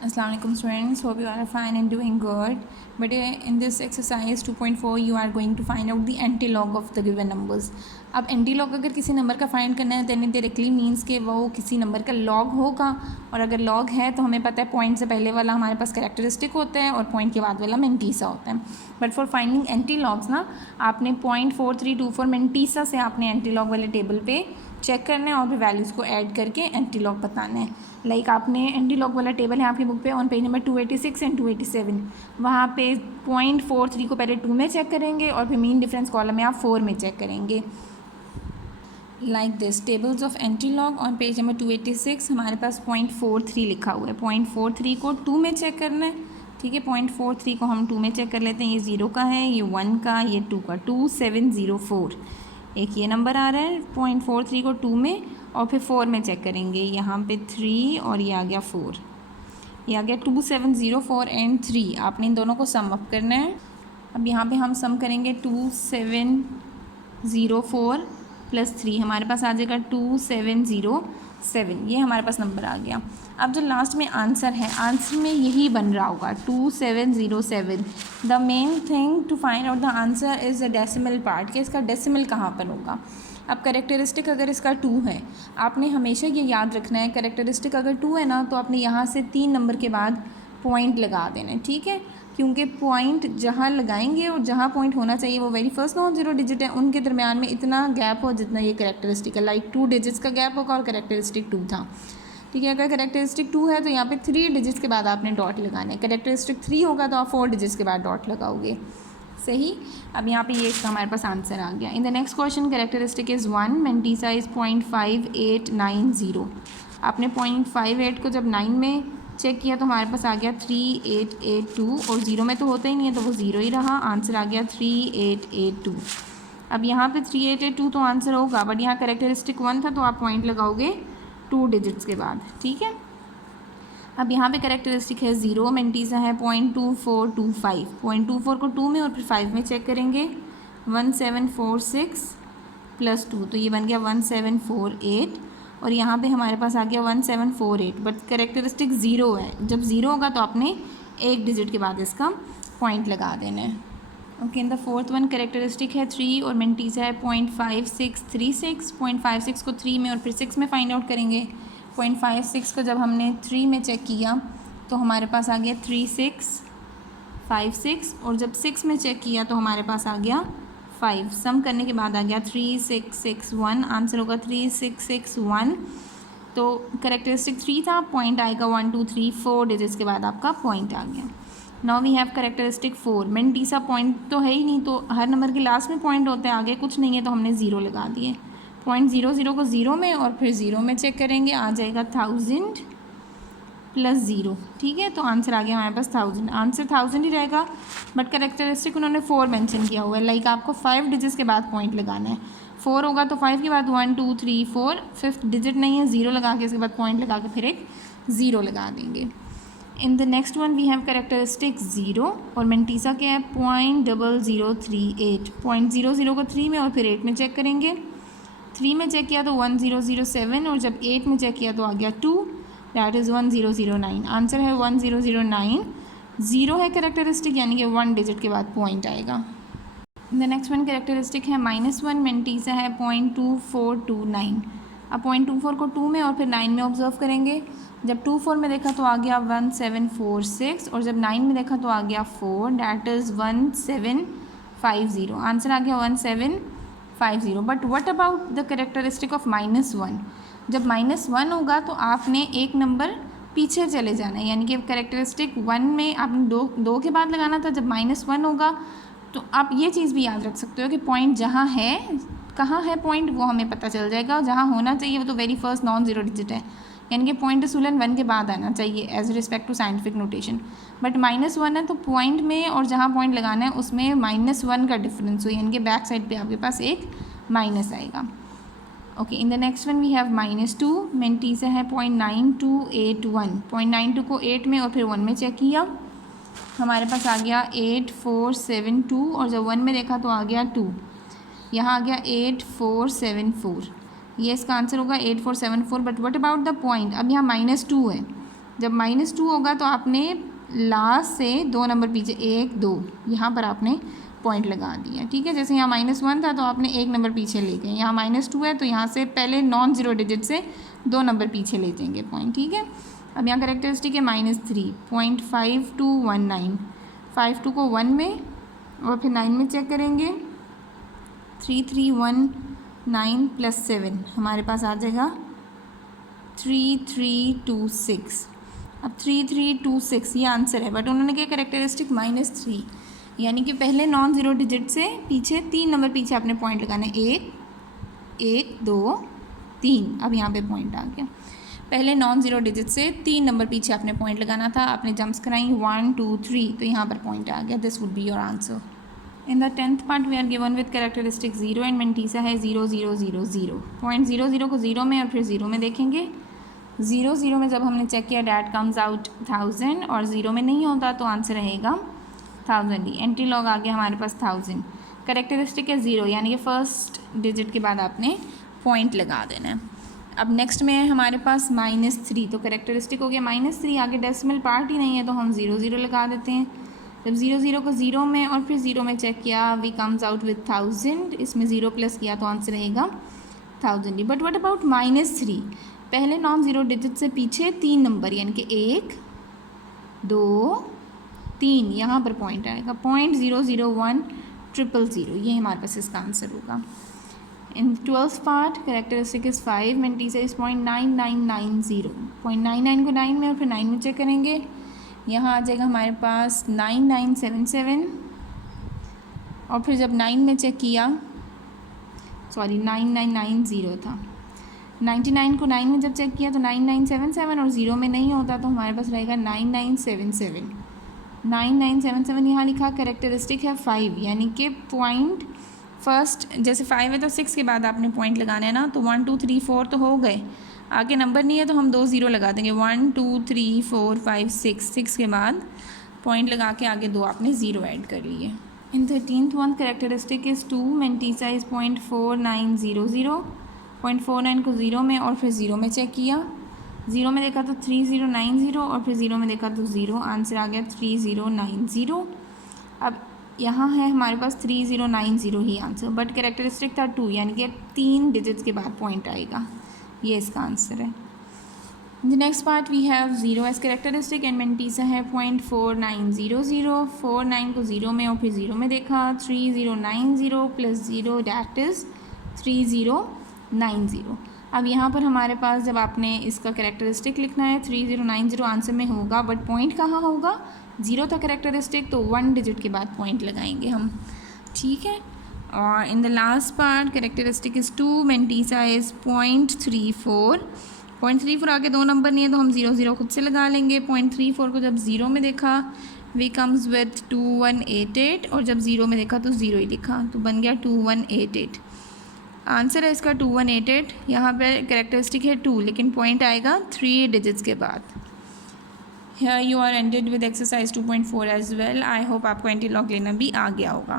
Assalamualaikum students, hope you are fine and doing good. But in this exercise 2.4 you are going to find out the antilog of the given numbers. अब antilog अगर किसी number का find करना है then it directly means कि वो किसी number का लॉग होगा, और अगर लॉग है तो हमें पता है पॉइंट से पहले वाला हमारे पास कैरेक्टरिस्टिक होता है और पॉइंट के बाद वाला मेंटीसा होता है. बट फॉर फाइंडिंग एंटीलॉग्स ना आपने 0.4324 मेंटीसा से आपने एंटीलॉग वाले टेबल पे चेक करना है और फिर वैल्यूज़ को ऐड करके एंटीलॉग बताना है. लाइक आपने एंटीलॉग वाला टेबल है आपकी बुक पे ऑन पेज नंबर 286 एंड 287. वहाँ पे 0.43 को पहले 2 में चेक करेंगे और फिर मीन डिफरेंस कॉलम में आप 4 में चेक करेंगे. Like this tables of antilog on page number 286 हमारे पास 0.43 लिखा हुआ है. 0.43 को 2 में चेक करना है. ठीक है, 0.43 को हम 2 में चेक कर लेते हैं. ये 0 का है, ये 1 का, ये 2 का. 2704 एक ये नंबर आ रहा है. 0.43 को 2 में और फिर 4 में चेक करेंगे. यहाँ पे 3 और ये आ गया 4. ये आ गया 2704 एंड 3. आपने इन दोनों को सम अप करना है. अब यहाँ पे हम सम करेंगे 2704 प्लस 3 हमारे पास आ जाएगा 2707. ये हमारे पास नंबर आ गया. अब जो लास्ट में आंसर है, आंसर में यही बन रहा होगा 2707. The main thing to find out the answer is the decimal part, कि इसका डेसिमल कहाँ पर होगा. अब करेक्टरिस्टिक अगर इसका 2 है, आपने हमेशा ये याद रखना है करेक्टरिस्टिक अगर 2 है ना तो आपने यहाँ से 3 नंबर के बाद पॉइंट लगा देना है. ठीक है, क्योंकि पॉइंट जहाँ लगाएंगे और जहाँ पॉइंट होना चाहिए वो very first non zero digit है, उनके दरमियान में इतना गैप हो जितना ये करेक्टरिस्टिक है. लाइक 2 डिजिट्स का गैप होगा और करेक्टरिस्टिक 2 था. ठीक है, अगर करेक्टरिस्टिक 2 है तो यहाँ पे 3 डिजिट्स के बाद आपने डॉट लगाना है. करेक्टरिस्टिक 3 होगा तो आप 4 डिजिट्स के बाद डॉट लगाओगे. सही. अब यहाँ पे ये इसका हमारे पास आंसर आ गया. इन the next question characteristic is 1, mantissa is 0.5890. आपने 0.58 को जब 9 में चेक किया तो हमारे पास आ गया 3882, और 0 में तो होता ही नहीं है तो वो 0 ही रहा. आंसर आ गया 3882. अब यहाँ पे 3882 तो आंसर होगा, बट यहाँ करेक्टरिस्टिक 1 था तो आप पॉइंट लगाओगे 2 डिजिट्स के बाद. ठीक है. अब यहाँ पे करेक्टरिस्टिक है 0, मेंटीसा है 0.2425. 0.24 को 2 में और फिर 5 में चेक करेंगे. 1746 प्लस 2 तो ये बन गया 1748, और यहाँ पे हमारे पास आ गया 1748. बट करेक्टरिस्टिक 0 है. जब 0 होगा तो आपने एक डिजिट के बाद इसका पॉइंट लगा देना है. Okay, in the fourth one characteristic है 3 और मेंटीसा है 0.5636. 0.56 को 3 में और फिर 6 में फाइंड आउट करेंगे. 0.56 को जब हमने 3 में चेक किया तो हमारे पास आ गया 3656, और जब 6 में चेक किया तो हमारे पास आ गया 5. सम करने के बाद आ गया 3661. आंसर होगा 3661. तो करेक्टरिस्टिक 3 था, पॉइंट आएगा 1 2 3 4 डिजिट्स के बाद आपका पॉइंट आ गया. Now we have characteristic 4. Mantissa point तो है ही नहीं, तो हर नंबर के लास्ट में पॉइंट होता है, आगे कुछ नहीं है तो हमने 0 लगा दिए. 0.00 को 0 में और फिर 0 में चेक करेंगे. आ जाएगा 1000 प्लस 0. ठीक है, तो आंसर आ गया हमारे पास 1000. आंसर 1000 ही रहेगा, बट करेक्टरिस्टिक उन्होंने 4 मेंशन किया हुआ है. लाइक आपको 5 डिजिट्स के बाद पॉइंट लगाना है. 4 होगा तो 5 के बाद 1 2 3 4, 5th डिजिट नहीं है, 0 लगा के इसके बाद पॉइंट लगा के फिर एक 0 लगा देंगे. In the next one we have characteristic 0 और मेंटीसा क्या है 0.0038. 0.00 को 3 में और फिर 8 में चेक करेंगे. 3 में चेक किया तो 1007, और जब 8 में चेक किया तो आ गया 2, दैट इज़ 1009. आंसर है 1009. 0 है करेक्टरिस्टिक, यानी कि 1 डिजिट के बाद पॉइंट आएगा. द नेक्स्ट वन करेक्टरिस्टिक है -1, मेंटीसा है 0.2429. अब 0.24 को 2 में और फिर 9 में ऑब्जर्व करेंगे. जब 24 में देखा तो आ गया 1746, और जब 9 में देखा तो आ गया 4, डैट इज़ 1750. आंसर आ गया 1750. But what about the characteristic of -1. जब -1 होगा तो आपने एक नंबर पीछे चले जाना है, यानी कि करेक्टरिस्टिक 1 में आपने दो के बाद लगाना था. जब -1 होगा तो आप ये चीज़ भी याद रख सकते हो कि पॉइंट जहाँ है, कहाँ है पॉइंट वो हमें पता चल जाएगा, और जहाँ होना चाहिए वो तो very first non zero digit है, यानी कि पॉइंट सूलन 1 के बाद आना चाहिए as respect to scientific notation. But -1 है तो पॉइंट में और जहाँ पॉइंट लगाना है उसमें -1 का डिफरेंस हो, यानी कि बैक साइड पे आपके पास एक माइनस आएगा. Okay, in the next one we have -2. Mantissa है 0.9281. 0.92 को 8 में और फिर 1 में चेक किया, हमारे पास आ गया 8472, और जब 1 में देखा तो आ गया 2. यहाँ आ गया 8474. ये इसका आंसर होगा 8474. But what about the point. अब यहाँ -2 है, जब -2 होगा तो आपने लास्ट से 2 नंबर पीछे 1 2 यहाँ पर आपने पॉइंट लगा दिया, ठीक है। जैसे यहाँ -1 था तो आपने 1 नंबर पीछे ले गए, यहाँ -2 है तो यहाँ से पहले नॉन ज़ीरो डिजिट से 2 नंबर पीछे ले जाएंगे पॉइंट, ठीक है। अब यहाँ करेक्टरिस्टिक है -3 0.5219, 52 को 1 में और फिर 9 में चेक करेंगे, 3319 + 7 हमारे पास आ जाएगा 3326। अब 3326 ये आंसर है, बट उन्होंने क्या करेक्टरिस्टिक -3, यानी कि पहले नॉन ज़ीरो डिजिट से पीछे 3 नंबर पीछे आपने पॉइंट लगाना है, 1 1 2 3। अब यहाँ पे पॉइंट आ गया, पहले नॉन ज़ीरो डिजिट से 3 नंबर पीछे आपने पॉइंट लगाना था, आपने जंप्स कराई 1 2 3 तो यहाँ पर पॉइंट आ गया। This would be your answer. In the 10th part we are given with characteristic 0 and mantissa है 0 0 0 0। पॉइंट 0 0 को 0 में और फिर 0 में देखेंगे। 0 0 में जब हमने चेक किया डैट कम्स आउट 1000 और 0 में नहीं होता तो आंसर रहेगा 1000 ही। एंट्री लॉग आ गया हमारे पास 1000। करेक्टरिस्टिक है 0, यानी कि फर्स्ट डिजिट के बाद आपने पॉइंट लगा देना है। अब नेक्स्ट में है हमारे पास -3, तो करेक्टरिस्टिक हो गया -3, आगे डेसिमल पार्ट ही नहीं है तो हम 0 0 लगा देते हैं। जब 0 0 को 0 में और फिर 0 में चेक किया वी कम्स आउट विद 1000, इसमें 0 प्लस किया तो आंसर रहेगा 1000 ही। बट व्हाट अबाउट -3, पहले नॉन ज़ीरो डिजिट से पीछे 3 नंबर यानी कि 1 2 3 यहाँ पर पॉइंट आएगा, 0.001 000, ये हमारे पास इसका आंसर होगा। इन 12th part characteristic is 5, mantissa is 0.9990, 0.99 को 9 में और फिर 9 में चेक करेंगे, यहाँ आ जाएगा हमारे पास 9977 और फिर जब 9 में चेक किया 9990 था, 99 को 9 में जब चेक किया तो 9977 और 0 में नहीं होता तो हमारे पास रहेगा 9977। 9977 यहाँ लिखा, करेक्टरिस्टिक है 5, यानी कि पॉइंट फर्स्ट जैसे 5 है तो 6 के बाद आपने पॉइंट लगाना है ना, तो 1 2 3 4 तो हो गए, आगे नंबर नहीं है तो हम 2 0 लगा देंगे, 1 2 3 4 5 6 के बाद पॉइंट लगा के आगे 2 आपने 0 ऐड कर लिए। इन 13th one characteristic is 2, mantissa is 0.4900, 0.49 को 0 में और फिर 0 में चेक किया, 0 में देखा तो 3090 और फिर 0 में देखा तो 0, आंसर आ गया 3090। अब यहाँ है हमारे पास 3090 ही आंसर, बट करेक्टरिस्टिक था 2, यानी कि 3 डिजिट्स के बाद पॉइंट आएगा, ये इसका आंसर है। The next part we have 0 as characteristic and mantissa है 0.4900, 49 को 0 में और फिर 0 में देखा, 3090 + 0 डैट इज़ 3090। अब यहाँ पर हमारे पास जब आपने इसका करेक्टरिस्टिक लिखना है 3090 आंसर में होगा, बट पॉइंट कहाँ होगा, 0 था करेक्टरिस्टिक तो 1 डिजिट के बाद पॉइंट लगाएंगे हम, ठीक है। और in the last part characteristic is 2, mantissa is 0.34, 0.34 आगे 2 नंबर नहीं है तो हम 0 0 खुद से लगा लेंगे। 0.34 को जब 0 में देखा वी कम्स विथ 2188 और जब 0 में देखा तो 0 ही लिखा, तो बन गया 2188। आंसर है इसका 2188। यहाँ पर करेक्टरिस्टिक है 2 लेकिन पॉइंट आएगा 3 डिजिट्स के बाद। Here you are ended with exercise 2.4 as well. I hope आपको एंटी लॉग लेना भी आ गया होगा।